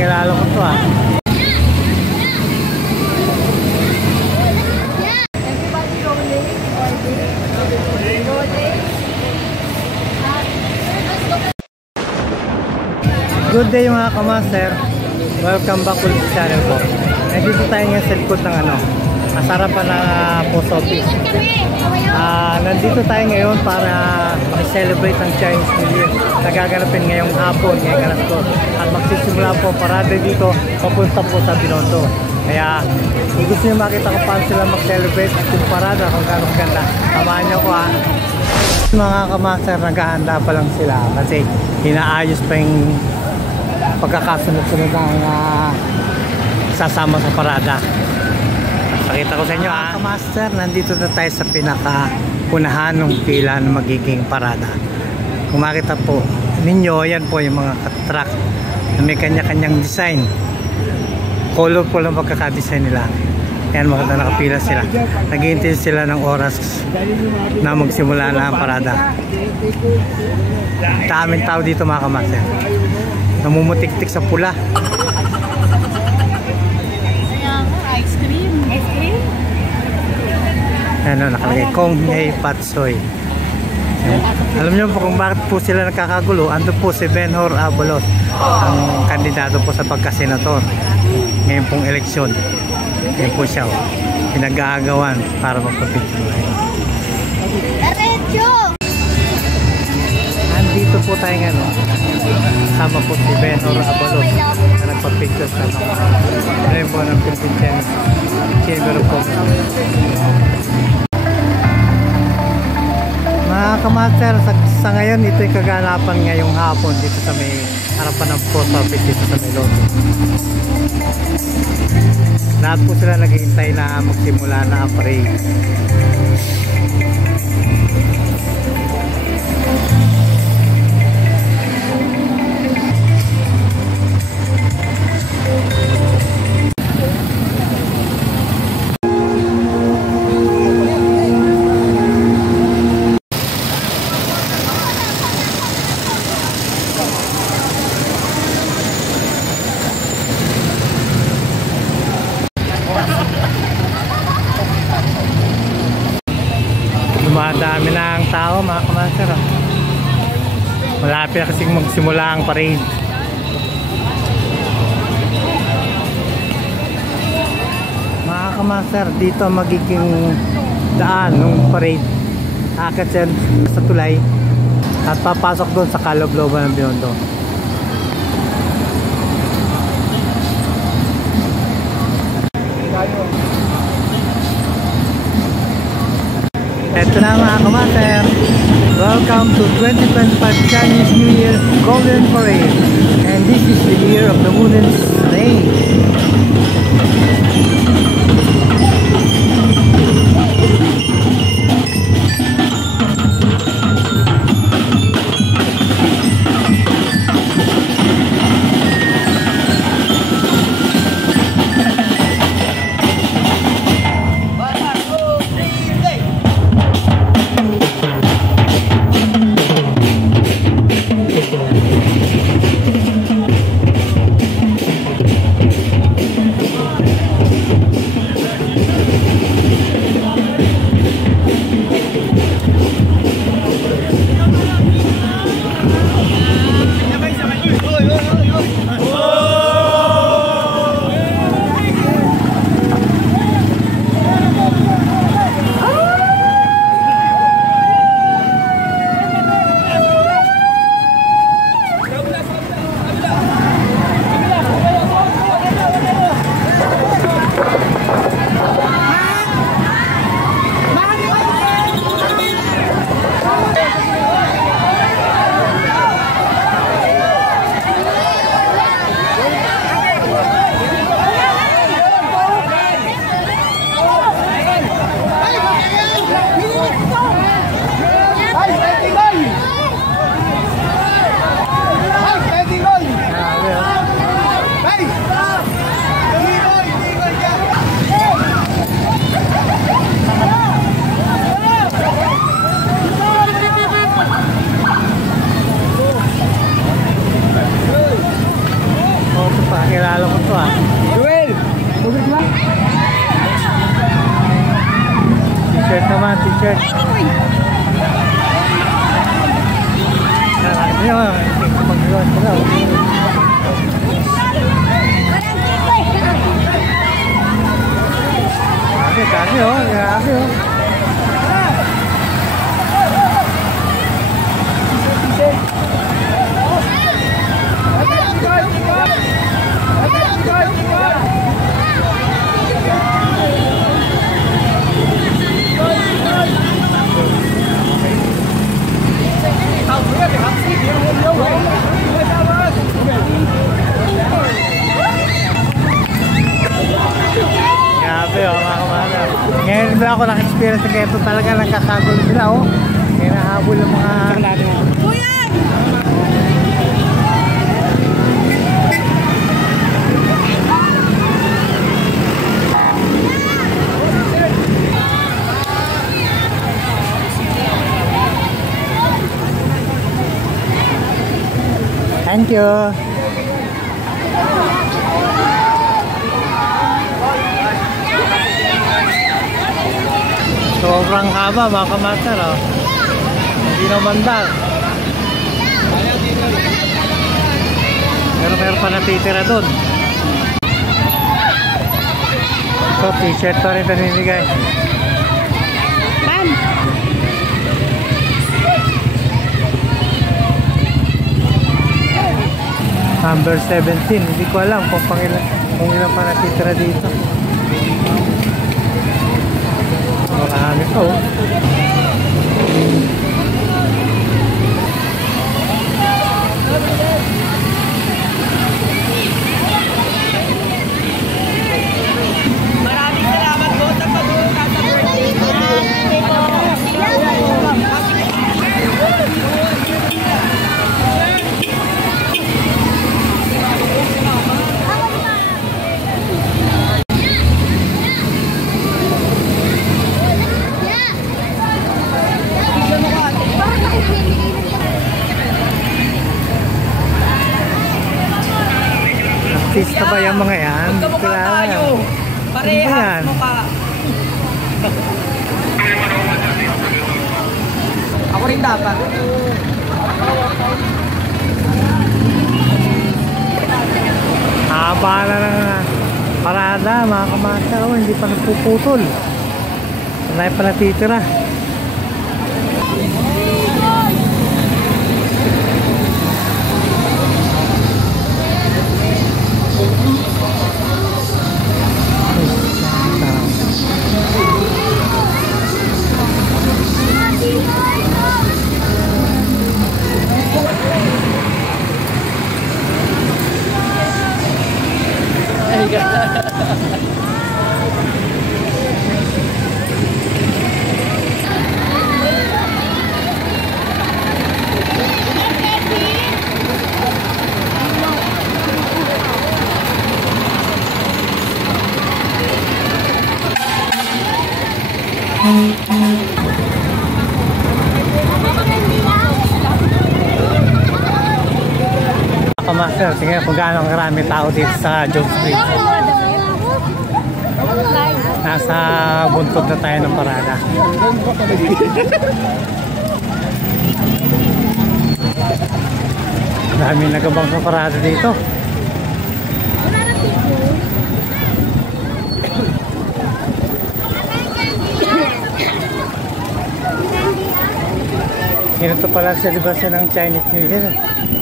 kilala ko to ah. Good day mga kamaster. Welcome back ulit sa channel ko. Nandito tayo ngayon sa likod ng kasarapan ng post office. Nandito tayo ngayon para mag-celebrate ng Chinese New Year. Nagaganapin ngayong hapon, ngayong alas 2. At magsisimula po parada dito papunta po sa Binondo. Kaya kung gusto nyo makita kung paano sila mag-celebrate at yung parada kung gano'ng ganda, samahan nyo ko ha. Mga kamaster, naghahanda pa lang sila kasi inaayos pa yung pagkakasunod-sunod ng sasama sa parada. Pakita ko sa inyo ha. Master, nandito na tayo sa pinaka-unahan ng pila na magiging parada. Kung makita po ninyo, yan po yung mga truck na may kanya-kanyang design. Colorful ang pagkakadesign nila. Yan, maganda nakapila sila. Naghihintay sila ng oras na magsimula na ang parada. Daming tao dito mga kamaster. Namumutik-tik sa pula. Ice cream. Ice cream? Ano, nakalagay Kong Hei Patsoy. Alam niyo po kung bakit po sila nakakagulo? Ando po si Benhur Abalos, ang kandidato po sa pagka-senator ngayon pong eleksyon. Yan po siya, pinag-aagawan para magpapicture. Andito po tayo ngayon. Sama po si Benhur Abalos na nagpapicture sa ngayon po ng Philippine Chamber of Commerce. Mga kamaster, sa ngayon ito'y kaganapan ngayong hapon dito sa may harapan ng post office dito sa may Loto. Lahat po sila naghihintay na magsimula na ang parade. Dumadami na ang tao mga kamaster. Malapit na kasing magsimula ang parade. Mga kamaster, dito magiging daan ng parade. Akit yan sa tulay at papasok doon sa kaloob-looban ng Binondo. Ito na mga kamaster. Welcome to 2025 Chinese New Year Golden Parade. And this is the year of the wooden sleigh. t-shirt. Ito yun, pag-iwan ko lang. Grabe oh, grabe oh. Grabe oh, mga kamana. Ngayon ba ako naka-experience na ito talaga nagkakagulo sila oh. Kaya nahabol ng mga... Thank you. Sobrang haba mga kamaster oh. Hindi naman bag. Pero meron pa natitira dun. So t-shirt pa rin paninigay. Number 17, hindi ko alam kung ilan pa natitira dito. Marami pa oh. Maraming salamat po sa pagbukas sa birthday. Artista ba yung mga yan? Magkamukha tayo. Parehas mukha. Ako rin dapat. Haba na ng parada mga kamasa oh, hindi pa nagpuputol. Wala pa natitira. Master, tingnan kung gaano karami tao dito sa Jones Bridge. Nasa buntod na tayo ng parada. Dami nagabang sa parada dito. Ganito pala celebration ng Chinese New Year.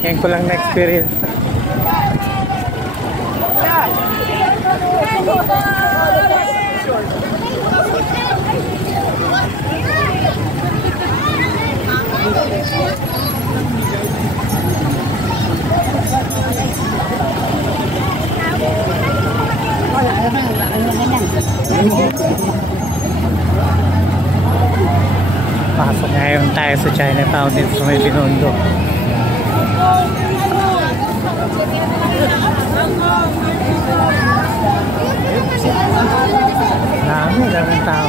Yan ko lang na-experience. Pasok ngayon tayo sa Chinatown dito sa may Binondo. Daming tao.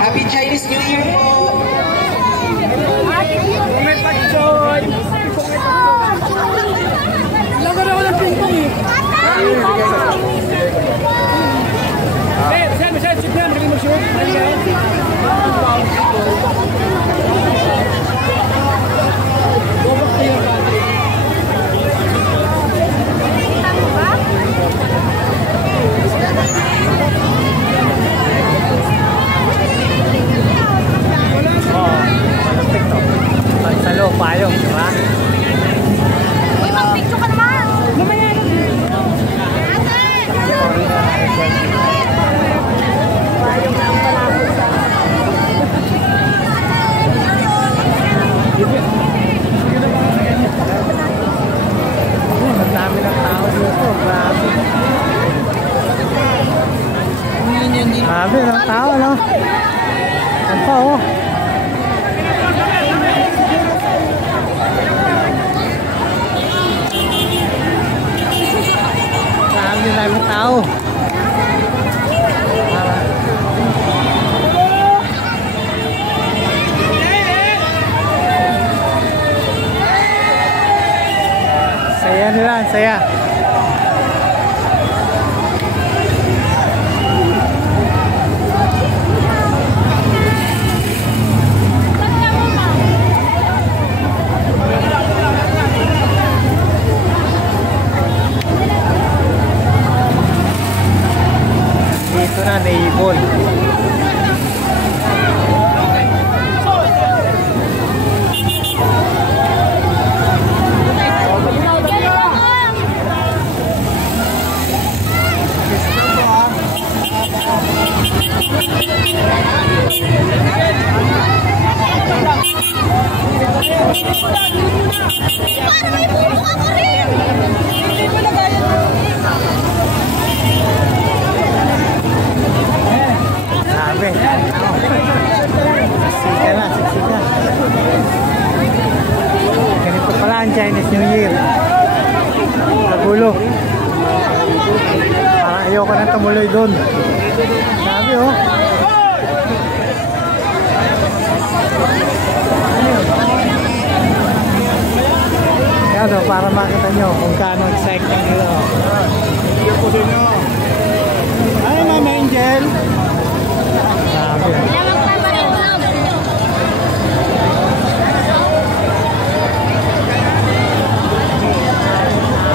Happy Chinese New Year po! Lagan ako ng ping-pong eh. malapit to. Pagsalo, payong, di ba? Uy, mag-picture ka naman! Mamaya na. Ate! Payong na ang palapot sa... Ang dami ng tao dito, grabe. Grabe ng tao, no? Ang pa, oh. Grabe ng tao. Saya nila, saya. Dito na, naibol. Grabe. Siksika na, siksika. Ganito pala ang Chinese New Year. Nagulo. Parang ayoko nang tumuloy doon. Grabe, oh. Yan, oh, para makita nyo kung gaano exciting nila. Ay, Ma'am Angel. Grabe.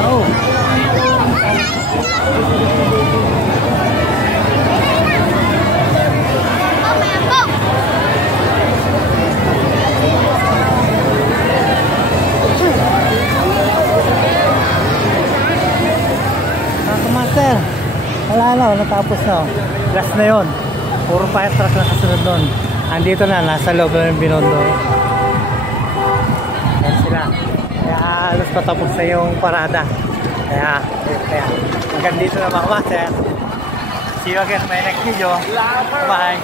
Oh. Master, wala na, natapos na. Last na yun. Puro fire truck na kasunod nun. Andito na, nasa loob na yung Binondo. Yan sila. Kaya halos patapos na yung parada. Kaya hanggang dito na mga master. See you again in my next video. Bye!